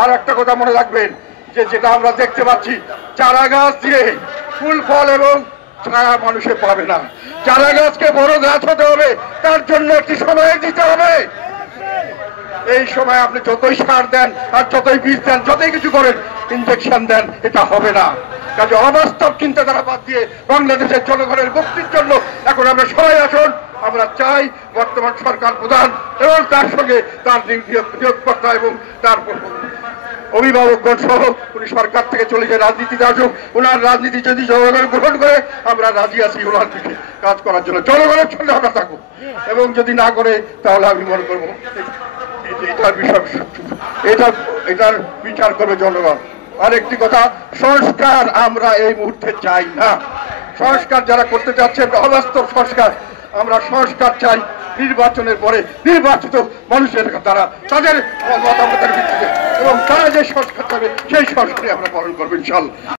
আর একটা কথা মনে রাখবেন যে যেটা আমরা দেখতে পাচ্ছি, চারা গাছ দিয়ে ফুল ফল এবং ছায়া মানুষে পাবে না। চারা গাছকে বড় গাছ হতে হবে, তার জন্য একটি সময় দিতে হবে। এই সময় আপনি যতই সার দেন আর যতই বীজ দেন, যতই কিছু করেন, ইনজেকশন দেন, এটা হবে না। কাজে অবাস্তব চিন্তাধারা বাদ দিয়ে বাংলাদেশের জনগণের মুক্তির জন্য এখন আমরা সবাই আসুন। আমরা চাই বর্তমান সরকার প্রধান এবং তার সঙ্গে তার নিয়োগকর্তা এবং তার অভিভাবকগণ সহ উনি সরকার থেকে চলে যে রাজনীতিতে আসুক, ওনার রাজনীতি যদি জনগণ গ্রহণ করে আমরা রাজি আছি ওনার দিকে কাজ করার জন্য। জনগণের সঙ্গে আমরা থাকুক, এবং যদি না করে তাহলে আমি মনে করবো এটার বিষয়, এটার বিচার করবে জনগণ। আরেকটি কথা, সংস্কার আমরা এই মুহূর্তে চাই না। সংস্কার যারা করতে চাচ্ছে অবাস্তব সংস্কার, আমরা সংস্কার চাই নির্বাচনের পরে নির্বাচিত মানুষের দ্বারা তাদের মতামতের ভিত্তিতে, এবং তারা যে সংস্কার চাবে সেই সংস্কারে আমরা পালন করবো ইনশাআল্লাহ।